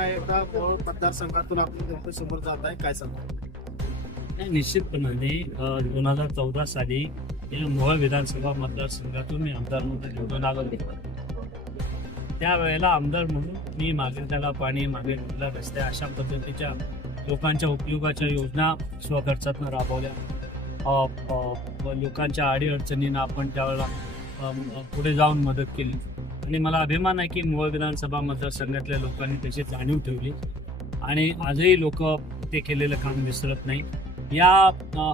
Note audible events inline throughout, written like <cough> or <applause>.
पुन्हा एकदा मतदारसंघातून आपण समोर जात आहे? काय नाही, निश्चितपणाने दोन हजार चौदा साली या विधानसभा मतदारसंघातून मी आमदार म्हणून निवडून आलो त्यावेळेला आमदार म्हणून मी मागेल त्याला पाणी मागेल त्याला रस्ते अशा पद्धतीच्या लोकांच्या उपयोगाच्या योजना स्वखर्चातून राबवल्या. व लोकांच्या अडीअडचणींना आपण त्यावेळेला पुढे जाऊन मदत केली. आणि मला अभिमान आहे की मोहोळ विधानसभा मतदारसंघातल्या लोकांनी त्याची जाणीव ठेवली. आणि आजही लोक ते केलेलं काम विसरत नाही या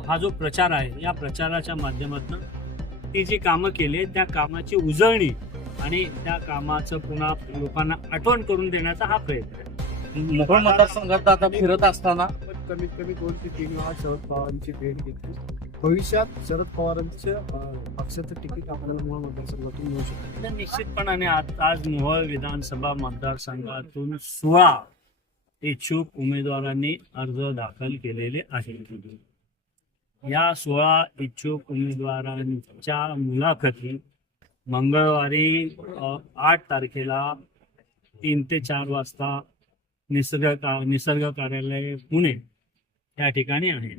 हा जो प्रचार आहे या प्रचाराच्या माध्यमातून ती जी कामं केली त्या कामाची उजळणी आणि त्या कामाचं पुन्हा लोकांना आठवण करून देण्याचा हा प्रयत्न आहे. मोहोळ मतदारसंघात आता फिरत असताना कमीत कमी दोन ते तीन वेळा शरद पवारांची भेट घेतली. भविष्यात शरद पवारांचं पक्षाचं तिकीट आपल्याला मोहोळ मतदारसंघातून मिळू शकतं. निश्चितपणाने आज आज मोहोळ विधानसभा मतदारसंघातून सोळा इच्छुक उमेदवारांनी अर्ज दाखल केलेले आहेत. या सोळा इच्छुक उमेदवारांच्या मुलाखती मंगळवारी आठ तारखेला तीन ते चार वाजता निसर्ग का निसर्ग कार्यालय पुणे या ठिकाणी आहे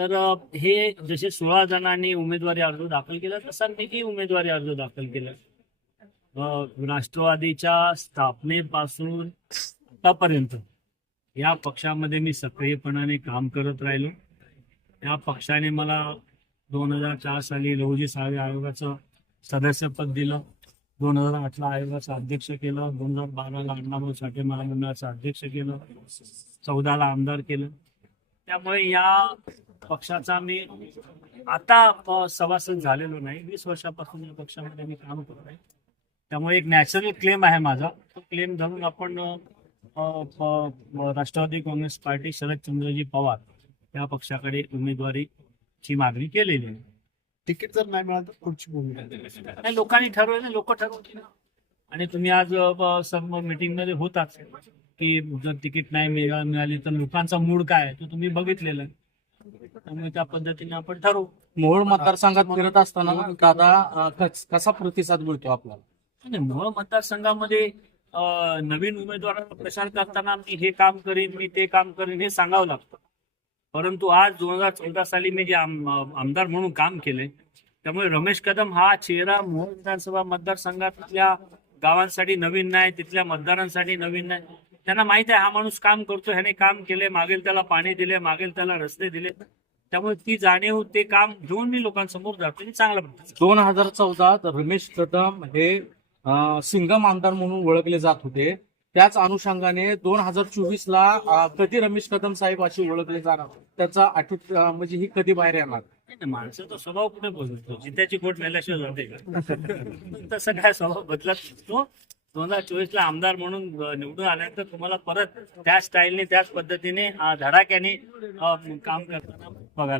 तर हे जसे सोळा जणांनी उमेदवारी अर्ज दाखल केला तसा मीही उमेदवारी अर्ज दाखल केला. राष्ट्रवादीच्या स्थापनेपासून आतापर्यंत या पक्षामध्ये मी सक्रियपणाने काम करत राहिलो. या पक्षाने मला दोन हजार चार साली लहुजी सावे आयोगाचं सदस्यपद दिलं दोन हजार आठला आयोगाचं अध्यक्ष केलं दोन हजार बाराला अण्णाभाऊ साठे महामंडळाचं अध्यक्ष केलं चौदाला आमदार केलं. त्यामुळे या पक्षाचा मी आता सभासद झालेलो नाही. वीस वर्षापासून या पक्षामध्ये मी काम करत आहे. त्यामुळे एक नॅचरल क्लेम आहे माझा. तो क्लेम धरून आपण राष्ट्रवादी काँग्रेस पार्टी शरदचंद्रजी पवार या पक्षाकडे उमेदवारीची मागणी केलेली आहे. तिकीट जर नाही मिळालं तर पुढची भूमिका नाही लोकांनी ठरवलं लोक ठरवतील. आणि तुम्ही आज सर्व मीटिंगमध्ये होताच. की जर तिकीट नाही मिळा- मिळाली तर लोकांचा मूड काय तो तुम्ही बघितलेला. त्यामुळे त्या पद्धतीने आपण ठरवू. मोहोळ मतदारसंघात फिरत असताना दादा कस- कसा प्रतिसाद मिळतो आपल्याला? मोहोळ मतदारसंघामध्ये अ, नवीन उमेदवारांचा प्रचार करताना मी हे काम करीन मी ते काम करीन हे सांगावं लागतं. परंतु आज दोन हजार चौदा साली मी जे आम- आमदार म्हणून काम केले त्यामुळे रमेश कदम हा चेहरा मोहोळ विधानसभा मतदारसंघातल्या गावांसाठी नवीन नाही तिथल्या मतदारांसाठी नवीन नाही. त्यांना माहीत आहे हा माणूस काम करतो ह्याने काम केले मागेल त्याला पाणी दिले मागेल त्याला रस्ते दिले. त्यामुळे ती जाणीव ते काम घेऊन मी लोकांसमोर जातो. चांगल्या पद्धतीने दोन हजार चौदात रमेश कदम हे सिंगम आमदार म्हणून ओळखले जात होते. त्याच अनुषंगाने दोन हजार चोवीस ला कधी रमेश कदम साहेब अशी ओळखले जाणार? त्याचा आठवत अं, म्हणजे ही कधी बाहेर येणार? माणसाचा स्वभाव कुठे बदलतो? जित्याची कोट नेल्याशिवाय जाते का? <laughs> तसं काय स्वभाव बदलत नसतो. दोन हजार चोवीस ला आमदार म्हणून निवडून आल्यानंतर तुम्हाला परत त्याच स्टाईलने त्याच पद्धतीने धडाक्याने काम करताना बघायला